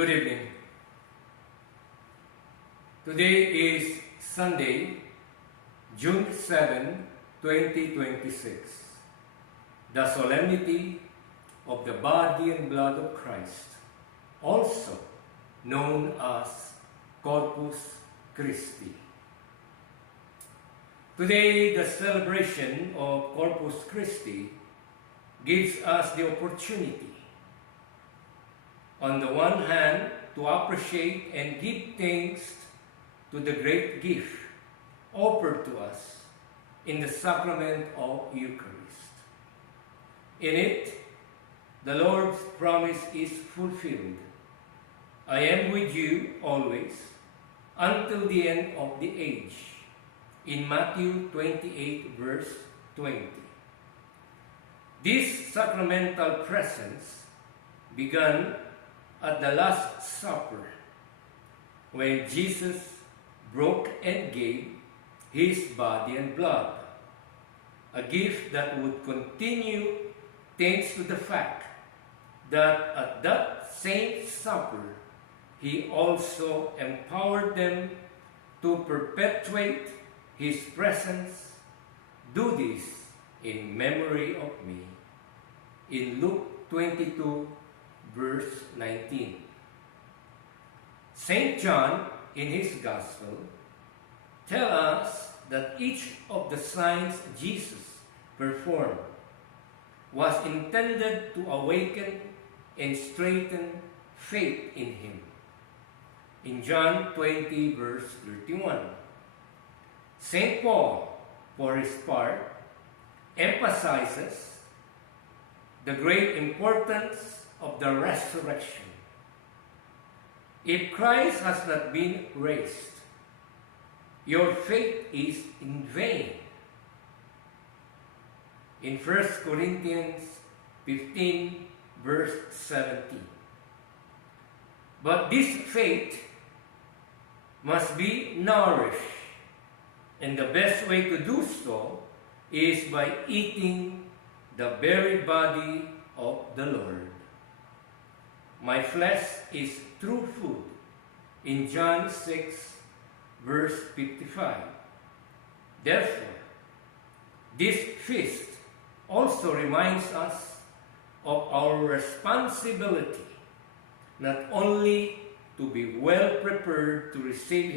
Good evening. Today is Sunday, June 7, 2026, the solemnity of the body and blood of Christ, also known as Corpus Christi. Today, the celebration of Corpus Christi gives us the opportunity, on the one hand, to appreciate and give thanks to the great gift offered to us in the sacrament of Eucharist. In it, the Lord's promise is fulfilled. I am with you always until the end of the age, in Matthew 28, verse 20. This sacramental presence began at the Last Supper, when Jesus broke and gave his body and blood, a gift that would continue thanks to the fact that at that same supper he also empowered them to perpetuate his presence. Do this in memory of me. In Luke 22, verse 19. St. John, in his Gospel, tells us that each of the signs Jesus performed was intended to awaken and strengthen faith in him. In John 20, verse 31, St. Paul, for his part, emphasizes the great importance of the resurrection. If Christ has not been raised, your faith is in vain. In 1 Corinthians 15, verse 17. But this faith must be nourished, and the best way to do so is by eating the very body of the Lord. My flesh is true food, in John 6, verse 55. Therefore, this feast also reminds us of our responsibility not only to be well prepared to receive